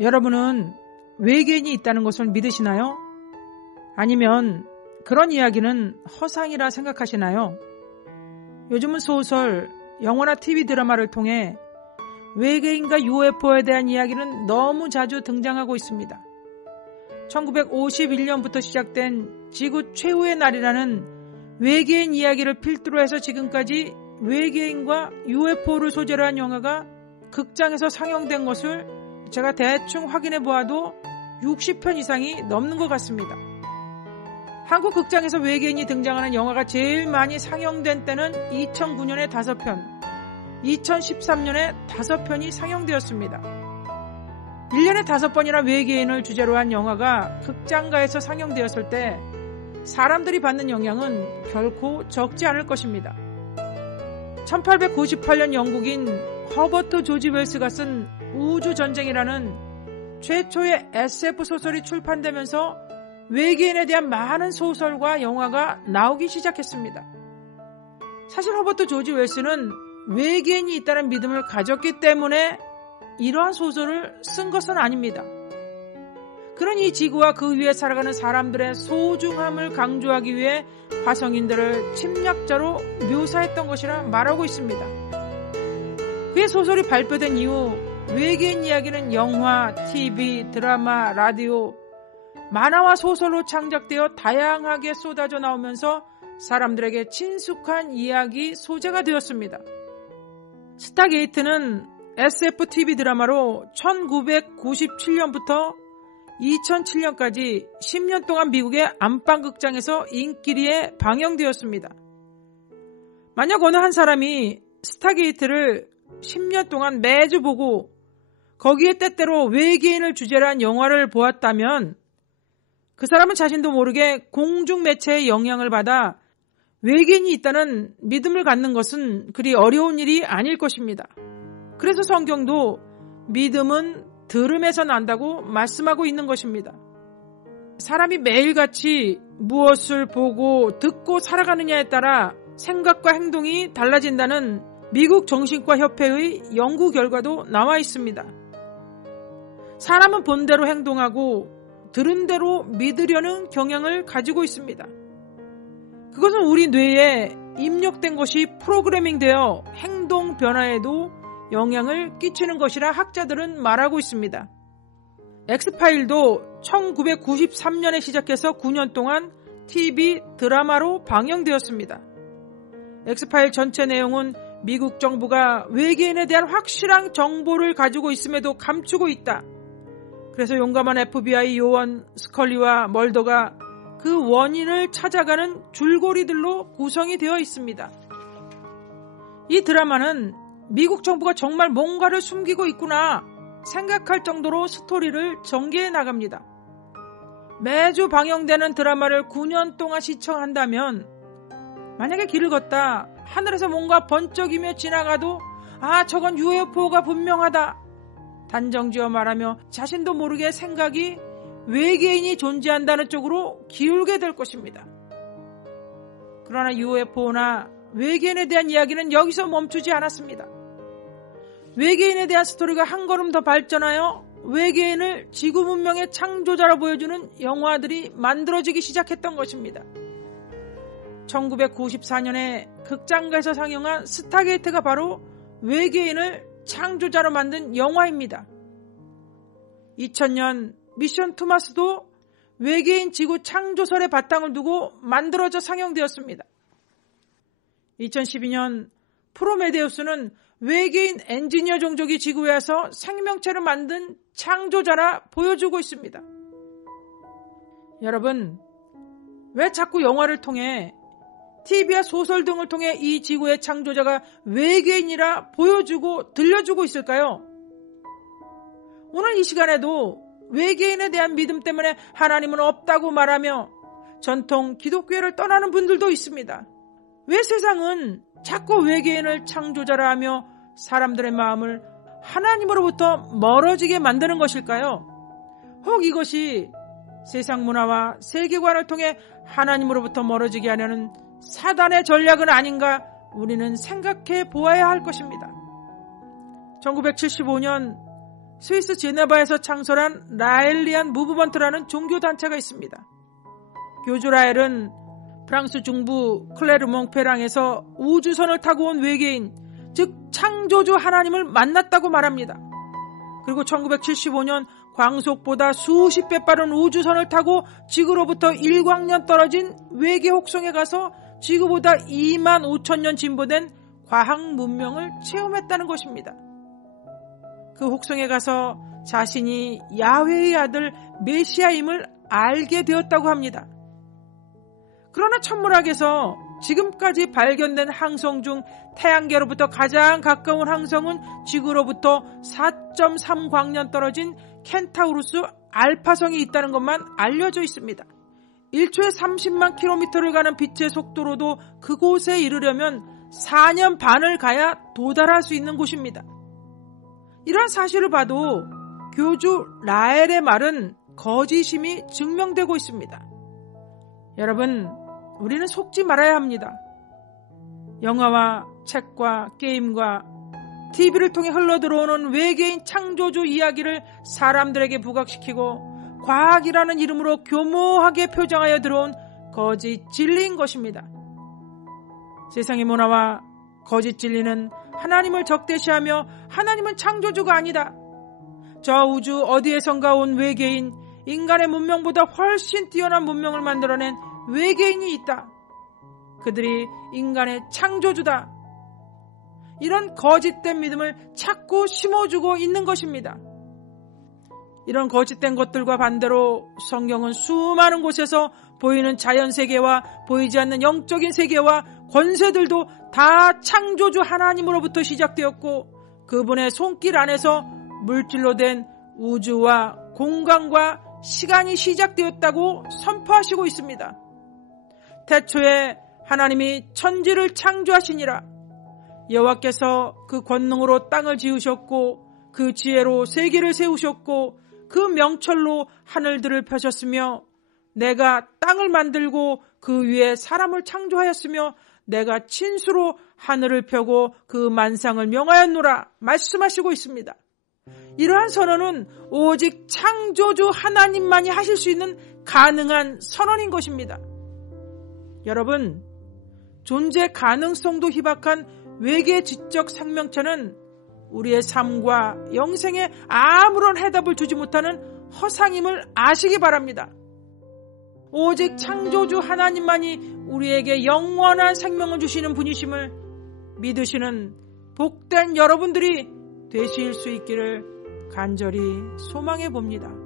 여러분은 외계인이 있다는 것을 믿으시나요? 아니면 그런 이야기는 허상이라 생각하시나요? 요즘은 소설, 영화나 TV 드라마를 통해 외계인과 UFO에 대한 이야기는 너무 자주 등장하고 있습니다. 1951년부터 시작된 지구 최후의 날이라는 외계인 이야기를 필두로 해서 지금까지 외계인과 UFO를 소재로 한 영화가 극장에서 상영된 것을 제가 대충 확인해 보아도 60편 이상이 넘는 것 같습니다. 한국 극장에서 외계인이 등장하는 영화가 제일 많이 상영된 때는 2009년에 5편, 2013년에 5편이 상영되었습니다. 1년에 5번이나 외계인을 주제로 한 영화가 극장가에서 상영되었을 때 사람들이 받는 영향은 결코 적지 않을 것입니다. 1898년 영국인 허버트 조지 웰스가 쓴 우주전쟁이라는 최초의 SF 소설이 출판되면서 외계인에 대한 많은 소설과 영화가 나오기 시작했습니다. 사실 허버트 조지 웰스는 외계인이 있다는 믿음을 가졌기 때문에 이러한 소설을 쓴 것은 아닙니다. 그런 이 지구와 그 위에 살아가는 사람들의 소중함을 강조하기 위해 화성인들을 침략자로 묘사했던 것이라 말하고 있습니다. 그의 소설이 발표된 이후 외계인 이야기는 영화, TV, 드라마, 라디오, 만화와 소설로 창작되어 다양하게 쏟아져 나오면서 사람들에게 친숙한 이야기 소재가 되었습니다. 스타게이트는 SF TV 드라마로 1997년부터 2007년까지 10년 동안 미국의 안방극장에서 인기리에 방영되었습니다. 만약 어느 한 사람이 스타게이트를 10년 동안 매주 보고 거기에 때때로 외계인을 주제로 한 영화를 보았다면 그 사람은 자신도 모르게 공중매체의 영향을 받아 외계인이 있다는 믿음을 갖는 것은 그리 어려운 일이 아닐 것입니다. 그래서 성경도 믿음은 들음에서 난다고 말씀하고 있는 것입니다. 사람이 매일같이 무엇을 보고 듣고 살아가느냐에 따라 생각과 행동이 달라진다는 미국 정신과 협회의 연구 결과도 나와 있습니다. 사람은 본 대로 행동하고 들은 대로 믿으려는 경향을 가지고 있습니다. 그것은 우리 뇌에 입력된 것이 프로그래밍되어 행동 변화에도 영향을 끼치는 것이라 학자들은 말하고 있습니다. 엑스파일도 1993년에 시작해서 9년 동안 TV 드라마로 방영되었습니다. 엑스파일 전체 내용은 미국 정부가 외계인에 대한 확실한 정보를 가지고 있음에도 감추고 있다. 그래서 용감한 FBI 요원 스컬리와 멀더가 그 원인을 찾아가는 줄거리들로 구성이 되어 있습니다. 이 드라마는 미국 정부가 정말 뭔가를 숨기고 있구나 생각할 정도로 스토리를 전개해 나갑니다. 매주 방영되는 드라마를 9년 동안 시청한다면 만약에 길을 걷다 하늘에서 뭔가 번쩍이며 지나가도 저건 UFO가 분명하다 단정지어 말하며 자신도 모르게 생각이 외계인이 존재한다는 쪽으로 기울게 될 것입니다. 그러나 UFO나 외계인에 대한 이야기는 여기서 멈추지 않았습니다. 외계인에 대한 스토리가 한 걸음 더 발전하여 외계인을 지구 문명의 창조자로 보여주는 영화들이 만들어지기 시작했던 것입니다. 1994년에 극장가에서 상영한 스타게이트가 바로 외계인을 창조자로 만든 영화입니다. 2000년 미션 투마스도 외계인 지구 창조설의 바탕을 두고 만들어져 상영되었습니다. 2012년 프로메데우스는 외계인 엔지니어 종족이 지구에 와서 생명체를 만든 창조자라 보여주고 있습니다. 여러분, 왜 자꾸 영화를 통해 TV와 소설 등을 통해 이 지구의 창조자가 외계인이라 보여주고 들려주고 있을까요? 오늘 이 시간에도 외계인에 대한 믿음 때문에 하나님은 없다고 말하며 전통 기독교회를 떠나는 분들도 있습니다. 왜 세상은 자꾸 외계인을 창조자라 하며 사람들의 마음을 하나님으로부터 멀어지게 만드는 것일까요? 혹 이것이 세상 문화와 세계관을 통해 하나님으로부터 멀어지게 하려는 사단의 전략은 아닌가 우리는 생각해 보아야 할 것입니다. 1975년 스위스 제네바에서 창설한 라엘리안 무브먼트라는 종교단체가 있습니다. 교주 라엘은 프랑스 중부 클레르몽페랑에서 우주선을 타고 온 외계인, 즉 창조주 하나님을 만났다고 말합니다. 그리고 1975년 광속보다 수십 배 빠른 우주선을 타고 지구로부터 1광년 떨어진 외계 혹성에 가서 지구보다 2만 5천 년 진보된 과학 문명을 체험했다는 것입니다. 그 혹성에 가서 자신이 야훼의 아들 메시아임을 알게 되었다고 합니다. 그러나 천문학에서 지금까지 발견된 항성 중 태양계로부터 가장 가까운 항성은 지구로부터 4.3광년 떨어진 켄타우루스 알파성이 있다는 것만 알려져 있습니다. 1초에 30만 킬로미터를 가는 빛의 속도로도 그곳에 이르려면 4년 반을 가야 도달할 수 있는 곳입니다. 이러한 사실을 봐도 교주 라엘의 말은 거짓임이 증명되고 있습니다. 여러분, 우리는 속지 말아야 합니다. 영화와 책과 게임과 TV를 통해 흘러들어오는 외계인 창조주 이야기를 사람들에게 부각시키고 과학이라는 이름으로 교모하게 표장하여 들어온 거짓 진리인 것입니다. 세상의 문화와 거짓 진리는 하나님을 적대시하며 하나님은 창조주가 아니다. 저 우주 어디에선가 온 외계인, 인간의 문명보다 훨씬 뛰어난 문명을 만들어낸 외계인이 있다. 그들이 인간의 창조주다. 이런 거짓된 믿음을 자꾸 심어주고 있는 것입니다. 이런 거짓된 것들과 반대로 성경은 수많은 곳에서 보이는 자연세계와 보이지 않는 영적인 세계와 권세들도 다 창조주 하나님으로부터 시작되었고 그분의 손길 안에서 물질로 된 우주와 공간과 시간이 시작되었다고 선포하시고 있습니다. 태초에 하나님이 천지를 창조하시니라. 여호와께서 그 권능으로 땅을 지으셨고 그 지혜로 세계를 세우셨고 그 명철로 하늘들을 펴셨으며 내가 땅을 만들고 그 위에 사람을 창조하였으며 내가 친수로 하늘을 펴고 그 만상을 명하였노라 말씀하시고 있습니다. 이러한 선언은 오직 창조주 하나님만이 하실 수 있는 가능한 선언인 것입니다. 여러분, 존재 가능성도 희박한 외계 지적 생명체는 우리의 삶과 영생에 아무런 해답을 주지 못하는 허상임을 아시기 바랍니다. 오직 창조주 하나님만이 우리에게 영원한 생명을 주시는 분이심을 믿으시는 복된 여러분들이 되실 수 있기를 간절히 소망해 봅니다.